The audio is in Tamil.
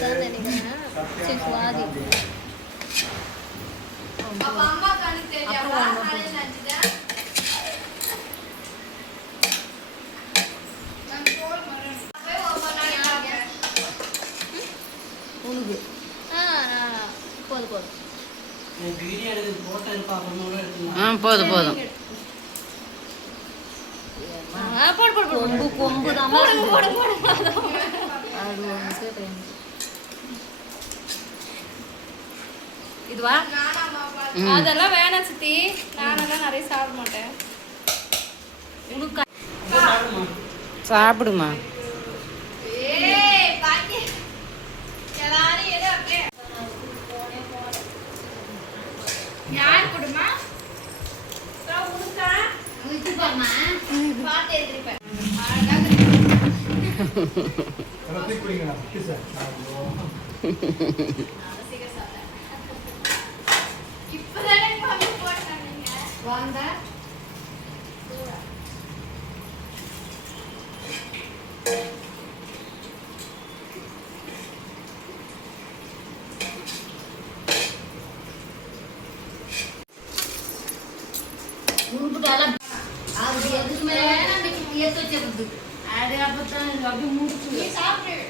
தான் நினைக்கிறேன். சரி சுவாதி உனக்கு போதும் போதும் போதும் போதும். கொம்பு கொம்பு தான் இதுவா அதெல்லாம் வேணாம் சித்தி. நானெல்லாம் நிறைய சாப்பிட மாட்டேன். சாப்பிடுமா. யார் கொடுமா உனக்கா உனக்கு போமா பாத்து எடுத்துப்பேன். இப்பதானே பாத்து போட்டாங்க வாங்க. உருப்புட்டால அது எதுக்கு மேல நம்ம ஏத்து வச்சிருக்கு. அது அப்பதான் அப்படியே மூடிச்சு சாப்பிடு.